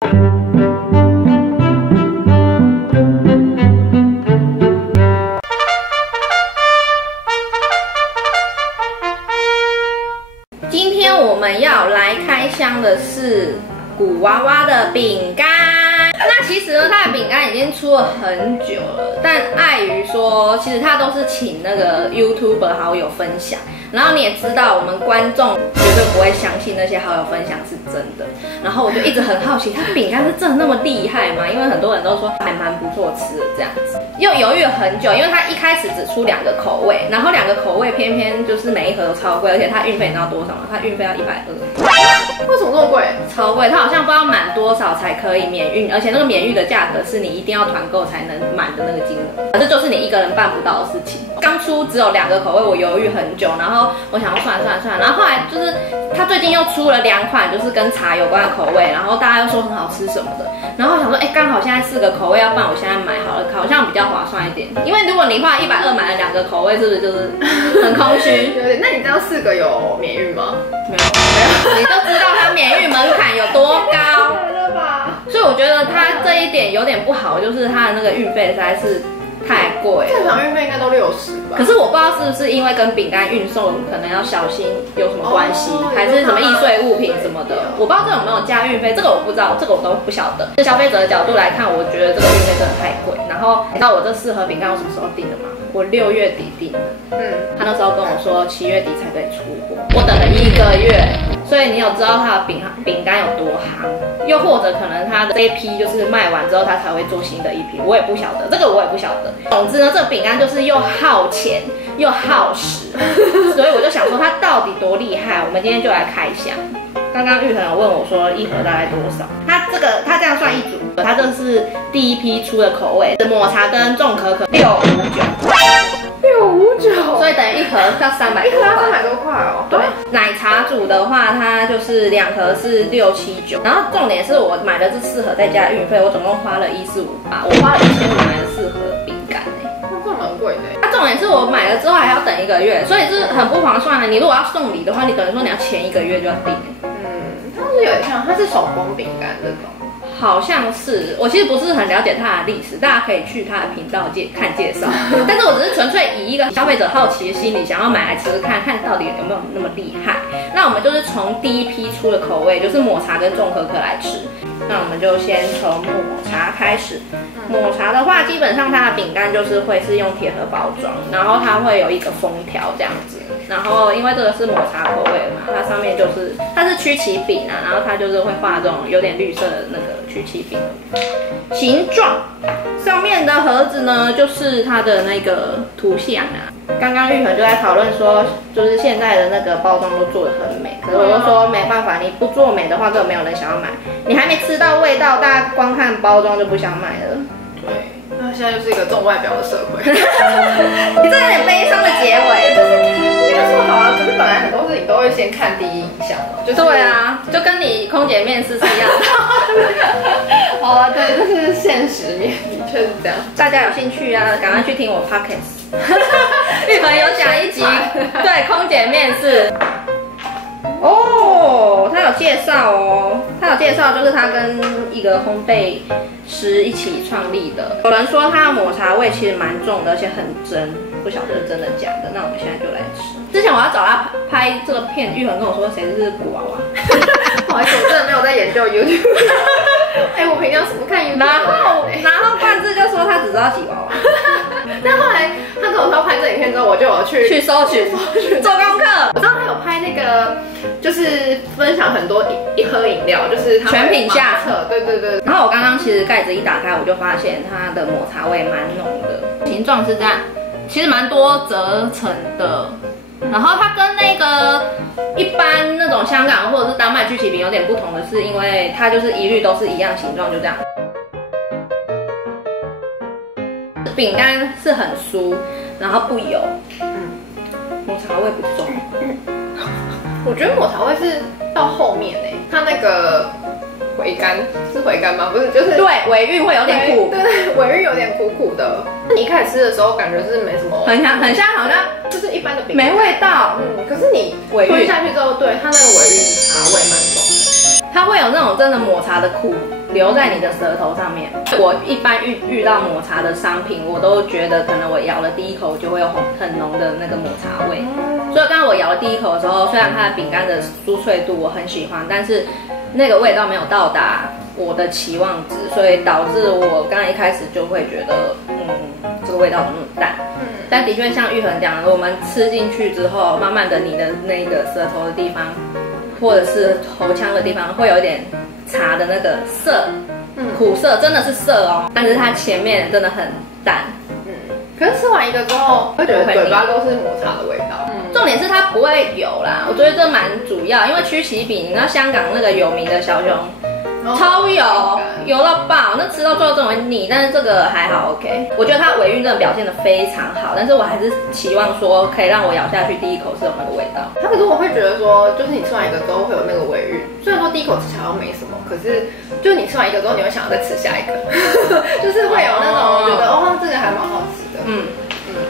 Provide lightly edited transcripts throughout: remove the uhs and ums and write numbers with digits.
今天我们要来开箱的是古娃娃的饼干。那其实呢，它的饼干已经出了很久了，但碍于说，其实它都是请那个 YouTuber 好友分享，然后你也知道，我们观众绝对不会相信那些好友分享是真的。然后我就一直很好奇，它饼干是真的那么厉害吗？因为很多人都说还蛮不错吃的这样子，又犹豫了很久，因为它一开始只出2个口味，然后2个口味偏偏就是每一盒都超贵，而且它运费你知道多少吗？它运费要120。为什么这么贵？超贵，它好像不知道满多少才可以免运，而且那个免运的价格是你一定要团购才能满的那个金额，这就是你一个人办不到的事情。刚出只有2个口味，我犹豫很久，然后我想要算了，然后后来就是它最近又出了2款，就是跟茶有关的口味，然后大家又说很好吃什么的，然后我想说，刚好现在4个口味，要不然我现在买好了，好像比较划算一点。因为如果你花120买了2个口味，是不是就是很空虚？有点。那你知道4个有免运吗？没有，你就知道它免运门槛有多高。所以我觉得它这一点有点不好，就是它的那个运费实在是太贵了。正常运费应该都60吧。可是我不知道是不是因为跟饼干运送可能要小心有什么关系，还是什么易碎物品什么的，我不知道这有没有加运费，这个我不知道，这个我都不晓得。是消费者的角度来看，我觉得这个运费真的太贵。然后你知道我这4盒饼干我什么时候订的吗？我6月底订的。他那时候跟我说7月底才可以出货，我等了1个月。所以你有知道它的饼干有多夯，又或者可能它的这一批就是卖完之后，它才会做新的一批，我也不晓得，这个我也不晓得。总之呢，这个饼干就是又耗钱又耗时，所以我就想说它到底多厉害，我们今天就来开箱。刚刚玉恒有问我说1盒大概多少，它这样算一组，它这是第一批出的口味，抹茶跟重可可659，所以等于1盒要300多块，1盒要300多块哦。对，奶茶组的话，它就是2盒是679，然后重点是我买的这4盒再加运费，我总共花了1458，我花了1500买了4盒饼干这蛮贵的。它重点是我买了之后还要等1个月，所以是很不划算的。你如果要送礼的话，你等于说你要前1个月就要订。它是有点像，它是手工饼干这种。好像是，我其实不是很了解它的历史，大家可以去它的频道看介绍。但是我只是纯粹以一个消费者好奇的心理，想要买来吃看看到底有没有那么厉害。那我们就是从第一批出的口味，就是抹茶跟重可可来吃。那我们就先从抹茶开始。抹茶的话，基本上它的饼干就是会是用铁盒包装，然后它会有一个封条这样子。然后因为这个是抹茶口味嘛，它上面就是它是曲奇饼啊，然后它就是会画这种有点绿色的那个曲奇饼形状。上面的盒子呢，就是它的那个图像啊。刚刚玉恒就在讨论说，就是现在的那个包装都做得很美，可是我就说没办法，你不做美的话，根本没有人想要买。你还没吃到味道，大家光看包装就不想买了。对，那现在就是一个重外表的社会。你这有点悲伤的结尾。应该说好啊，可是本来很多事情都会先看第一印象嘛。对啊，就跟你空姐面试是一样的。好啊，对，这是现实面，的确是这样。大家有兴趣啊，赶快去听我 podcast。玉恒有讲一集，对空姐面试。哦，他有介绍哦，他有介绍就是他跟一个烘焙师一起创立的。有人说他的抹茶味其实蛮重的，而且很真，不晓得是真的假的。那我们现在就来吃。之前我要找他拍这个片，玉恒跟我说谁是古娃娃。不好意思，我真的没有在研究 YouTube。我平常是不看 YouTube。然后冠志就说他只知道吉娃娃。但后来他跟我说拍这影片之后，我就有去搜寻做功课。我知道他有拍那个，就是分享很多一盒饮料，就是他全品下册。对。然后我刚刚其实盖子一打开，我就发现它的抹茶味蛮浓的，形状是这样，其实蛮多折层的。然后它跟那个一般那种香港或者是丹麦曲奇饼有点不同的是，因为它就是一律都是一样形状，就这样。饼干是很酥，然后不油，抹茶味不重。我觉得抹茶味是到后面它那个回甘是回甘吗？不是，就是对尾韵会有点苦，对，尾韵有点苦苦的。你一开始吃的时候感觉是没什么，很像好像就是一般的饼，没味道。可是你吞下去之后，对它那个尾韵茶味蛮重的，它会有那种真的抹茶的苦留在你的舌头上面。我一般遇到抹茶的商品，我都觉得可能我咬了第一口就会有很浓的那个抹茶味。所以刚刚我咬了第一口的时候，虽然它的饼干的酥脆度我很喜欢，但是那个味道没有到达我的期望值，所以导致我刚刚一开始就会觉得，这个味道怎么那么淡？但的确像玉恒讲的，我们吃进去之后，慢慢的你的那个舌头的地方，或者是喉腔的地方，会有一点茶的那个涩，苦涩，真的是涩哦。但是它前面真的很淡。可是吃完一个之后，会觉得嘴巴都是抹茶的味道。重点是它不会油啦，我觉得这蛮主要，因为曲奇饼，你知道香港那个有名的小熊。超油，油到爆，那吃到最后真的会腻，但是这个还好 OK。我觉得它尾韵真的表现得非常好，但是我还是期望说可以让我咬下去第一口是有那个味道。可是我会觉得说，就是你吃完一个之后会有那个尾韵，虽然说第一口吃起来好像没什么，可是就是你吃完一个之后，你会想要再吃下一个，就是会有那种觉得这个还蛮好吃的。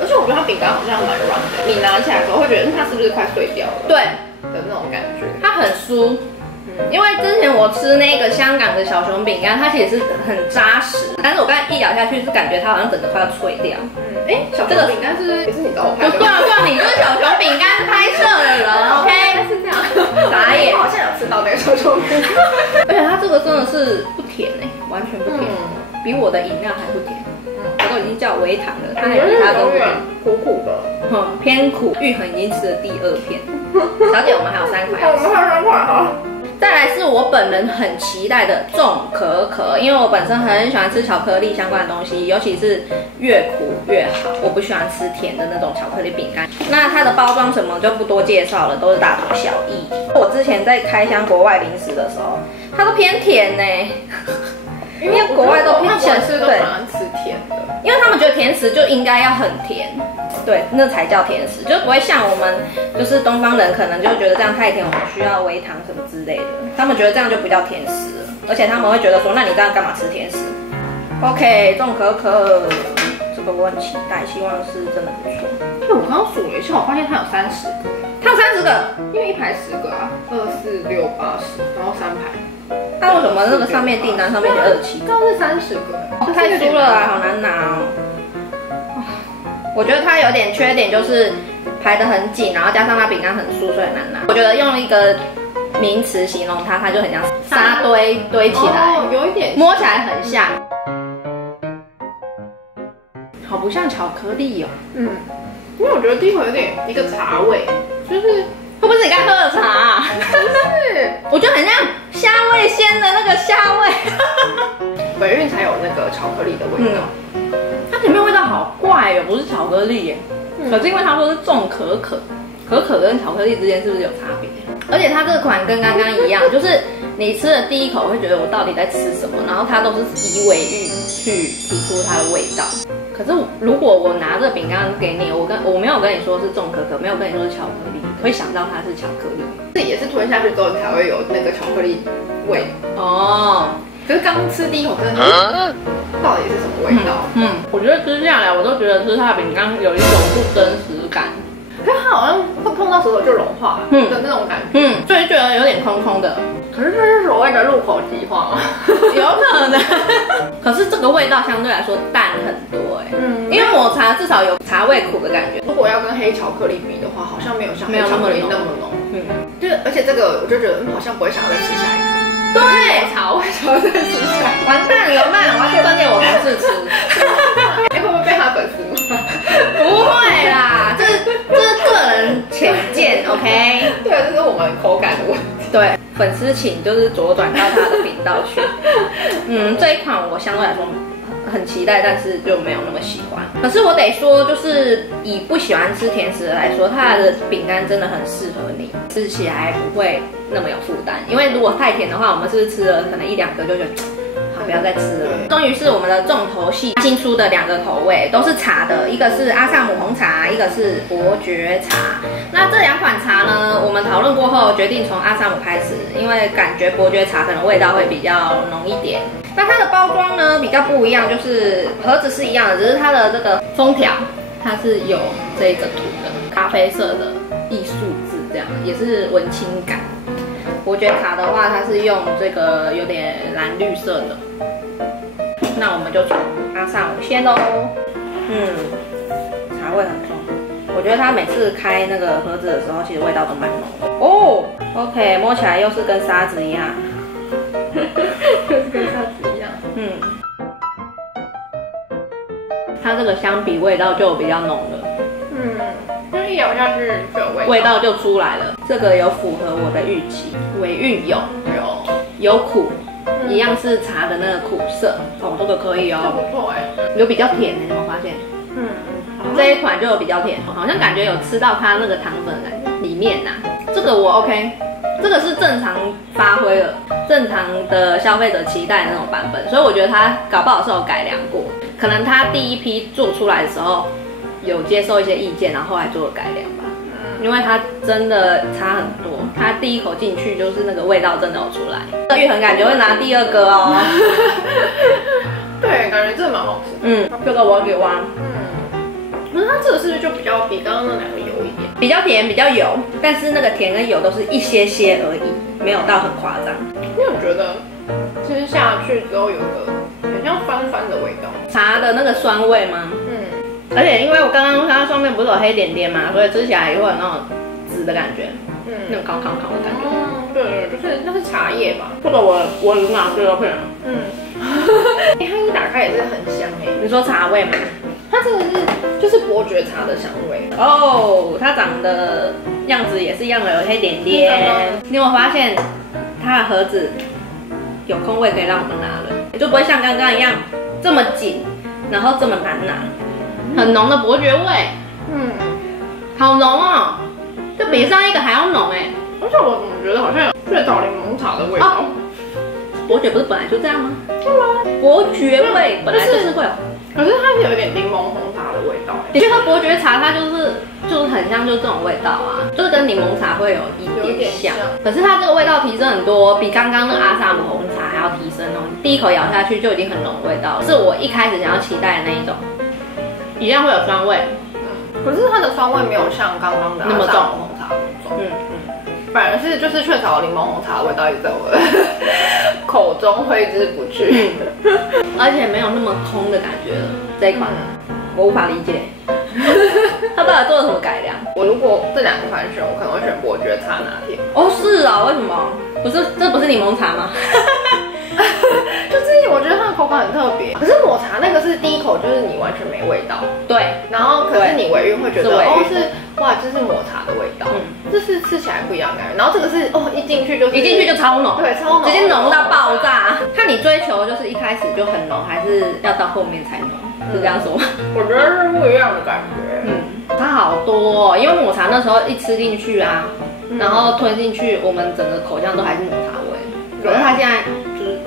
而且我觉得它饼干好像蛮软的，你拿起来的时候会觉得它是不是快碎掉了？对的那种感觉，它很酥。因为之前我吃那个香港的小熊饼干，它其实是很扎实，但是我刚才一咬下去是感觉它好像整个快要脆掉。小熊饼干也是你找我拍的？对啊，你就是小熊饼干拍摄的人，OK？是这样。傻眼，我好像有吃到那个小熊饼干，而且它这个真的是不甜完全不甜，比我的饮料还不甜。我都已经叫微糖了，它还比它更苦苦的，偏苦。玉恒已经吃了第2片，小姐，我们还有3款要吃。我们还有3款哈。再来是我本人很期待的重可可，因为我本身很喜欢吃巧克力相关的东西，尤其是越苦越好。我不喜欢吃甜的那种巧克力饼干。那它的包装什么就不多介绍了，都是大同小异。我之前在开箱国外零食的时候，它都偏甜呢。因为国外都偏甜，是都喜欢吃甜的，因为他们觉得甜食就应该要很甜，对，那才叫甜食，就不会像我们就是东方人可能就觉得这样太甜，我们需要微糖什么之类的，他们觉得这样就不叫甜食了，而且他们会觉得说，那你这样干嘛吃甜食 ？OK， 重可可，这个我很期待，希望是真的不错。因为我刚刚数了一下，我发现它有30个，它有30个，因为一排10个啊，2、4、6、8、10，然后3排。那为什么那个上面订单上面就27？刚是30个，太酥了啊，好难拿哦。我觉得它有点缺点就是排得很紧，然后加上它饼干很酥，所以很难拿。我觉得用一个名词形容它，它就很像沙堆堆起来，有一点摸起来很像，好不像巧克力哦。因为我觉得第一口有点一个茶味，就是会不会是你刚喝的茶啊？不是，我觉得很像虾味鲜的那个虾味，尾韵才有那个巧克力的味道。它前面味道好怪哦，不是巧克力耶。可是因为他说是重可可，可可跟巧克力之间是不是有差别？而且它这款跟刚刚一样，就是你吃了第一口会觉得我到底在吃什么，然后它都是以尾韵去提出它的味道。可是如果我拿着饼干给你，我没有跟你说是重可可，没有跟你说是巧克力，会想到它是巧克力。这也是吞下去之后才会有那个巧克力味哦。可是刚吃第一口真的到底是什么味道？我觉得吃下来我都觉得吃它的饼干有一种不真实感。可是它好像会碰到舌头就融化的那种感觉，所以觉得有点空空的。可是这是所谓的入口即化吗？有可能。可是这个味道相对来说淡很多因为抹茶至少有茶味苦的感觉。如果要跟黑巧克力比的话，好像没有像黑巧克力那么浓。就是而且这个我就觉得好像不会想要再吃下一个。对，茶味想要再吃下一个。完蛋了，我要去分给我同事吃。会不会被他粉丝骂？不会啦，这是个人浅见 ，OK？ 对，这是我们口感的问题。对，粉丝请就是左转到他的频道去。这一款我相对来说很期待，但是就没有那么喜欢。可是我得说，就是以不喜欢吃甜食的来说，它的饼干真的很适合你，吃起来不会那么有负担。因为如果太甜的话，我们是吃了可能1、2个就觉得。不要再吃了。终于是我们的重头戏，新出的2个口味都是茶的，一个是阿萨姆红茶，一个是伯爵茶。那这2款茶呢，我们讨论过后决定从阿萨姆开始，因为感觉伯爵茶可能味道会比较浓一点。那它的包装呢比较不一样，就是盒子是一样的，只是它的这个封条它是有这个图的，咖啡色的艺术字，这样也是文青感。伯爵茶的话，它是用这个有点蓝绿色的。那我们就从阿萨姆先喽。茶味很重。我觉得它每次开那个盒子的时候，其实味道都蛮浓的。哦 ，OK， 摸起来又是跟沙子一样。又是跟沙子一样。它这个相比味道就比较浓了。就是一咬下去就有味道就出来了。这个有符合我的预期，尾韵有苦，一样是茶的那个苦涩。哦，这个可以哦，不错哎，有比较甜的，你有没有发现？这一款就有比较甜，好像感觉有吃到它那个糖粉的感觉里面呐。这个我 OK， 这个是正常发挥了，正常的消费者期待的那种版本，所以我觉得它搞不好是有改良过，可能它第一批做出来的时候有接受一些意见，然后后来做了改良吧。因为它真的差很多，它第一口进去就是那个味道真的有出来。玉恒感觉会拿第二个哦。对，感觉真的蛮好吃。这个我给挖。可是它这个是不是就比较比刚刚那两个油一点？比较甜，比较油，但是那个甜跟油都是一些些而已，没有到很夸张。因为我觉得吃下去之后有个很像翻的味道，茶的那个酸味吗？而且因为我刚刚它上面不是有黑点点嘛，所以吃起来也会有那种籽的感觉，那种康的感觉。对，就是那是茶叶吧？这个我拿这个片。它一打开也是很香哎。你说茶味吗？它这个就是伯爵茶的香味哦，它长的样子也是一样的，有黑点点。你有没有发现它的盒子有空位可以让我们拿了，就不会像刚刚一样这么紧，然后这么难拿。很浓的伯爵味，好浓哦，就比上一个还要浓哎。而且我怎么觉得好像有雀巢柠檬茶的味道？伯爵不是本来就这样吗？对吗？伯爵味本来就是会有。可是它是有一点柠檬红茶的味道，的确，它伯爵茶它就是很像就是这种味道啊，就是跟柠檬茶会有一点像。可是它这个味道提升很多，比刚刚那阿萨姆红茶还要提升哦。第一口咬下去就已经很浓的味道，是我一开始想要期待的那一种，一样会有酸味。可是它的酸味没有像刚刚的阿萨姆红茶那么重。反而是就是雀巢柠檬红茶的味道一直在我的口中挥之不去，而且没有那么空的感觉了。这一款我无法理解，它到底做了什么改良？我如果这两款选，我可能会选伯爵茶拿铁。哦，是啊，为什么？这不是柠檬茶吗？就是我觉得它的口感很特别，可是抹茶那个是第一口就是你完全没味道，对，然后可是你尾韵会觉得哇，这是抹茶的味道，这是吃起来不一样的感觉。然后这个是一进去就超浓，对，超浓，直接浓到爆炸。看你追求就是一开始就很浓，还是要到后面才浓，是这样说吗？我觉得是不一样的感觉。它好多哦，因为抹茶那时候一吃进去啊，然后吞进去，我们整个口腔都还是抹茶味，可是它现在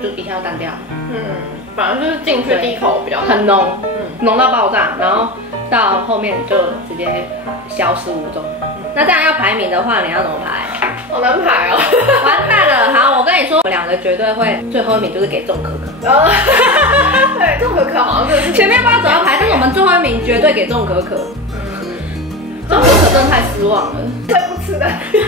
就一下就淡掉。反正就是进去第一口比较很浓，浓到爆炸，然后到后面就直接消失无踪。那这样要排名的话，你要怎么排？好难排哦，完蛋了。好，我跟你说，我们两个绝对会最后一名就是给重可可。对，重可可好像就是前面不知道怎么排，但是我们最后一名绝对给重可可。重可可真的太失望了，最不吃的，对，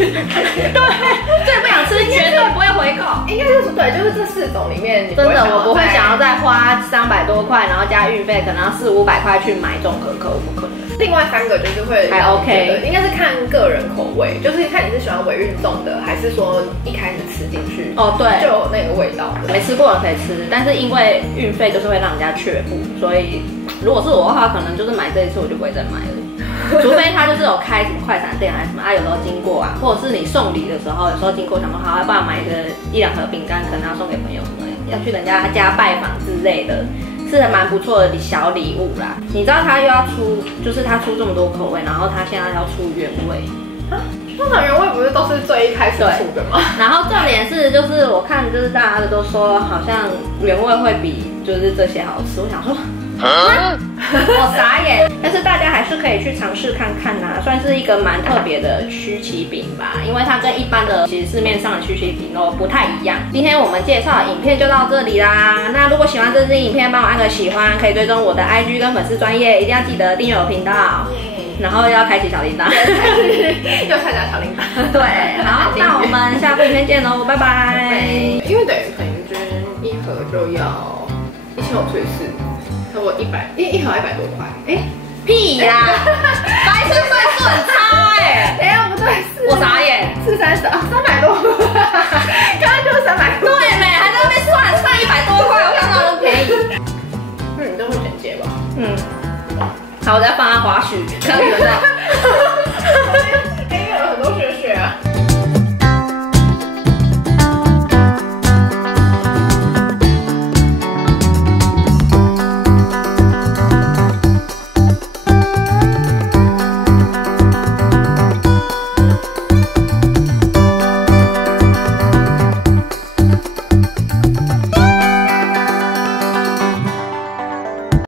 最不想吃，绝对不会回口。应该就是对，就是这4种里面，真的我不会想要再花300多块，然后加运费，可能要400-500块去买重可可，不可能。另外3个就是会还 OK， 应该是看个人口味，就是看你是喜欢尾韵重的，还是说一开始吃进去对，就有那个味道。没吃过的可以吃，但是因为运费就是会让人家却步，所以如果是我的话，可能就是买这一次我就不会再买了。除非他就是有开什么快餐店还是什么有时候经过啊，或者是你送礼的时候，有时候经过想说好，要不然买个1-2盒饼干，可能要送给朋友什么，要去人家家拜访之类的，是蛮不错的小礼物啦。你知道他又要出，就是他出这么多口味，然后他现在要出原味。通常原味不是都是最一开始出的吗？然后重点是，就是我看就是大家都说好像原味会比就是这些好吃，我想说。我傻眼，但是大家还是可以去尝试看看呐，算是一个蛮特别的曲奇饼吧，因为它跟一般的其实市面上的曲奇饼都不太一样。今天我们介绍的影片就到这里啦，那如果喜欢这支影片，帮我按个喜欢，可以追踪我的 IG 跟粉丝专页，一定要记得订阅我频道。然后要开启小铃铛，右下角小铃铛。对，好，那我们下部影片见喽，拜拜。因为等于平均一盒就要1500除以4，差不多一盒100多块。哎，屁啦，白痴算数很差哎。等一下不对，我傻眼，是30啊，300多。